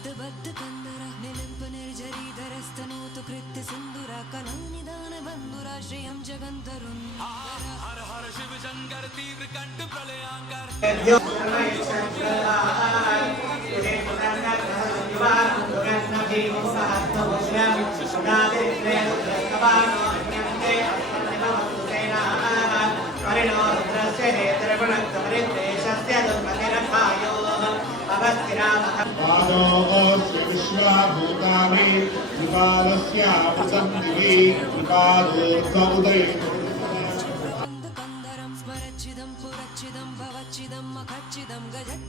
बद्ध कंदर निलिंप निर्जरीधरस्तनोतु कृत्य सिंदूर कलानिदान बंधुरा श्रियं जगंतरुन् हर हर शिव शंकर तीव्र कंठ प्रलयांकर पादोऽस्य विश्वाभूतानि विपालस्यामृतं दिवि विपादोऽर्थ उदये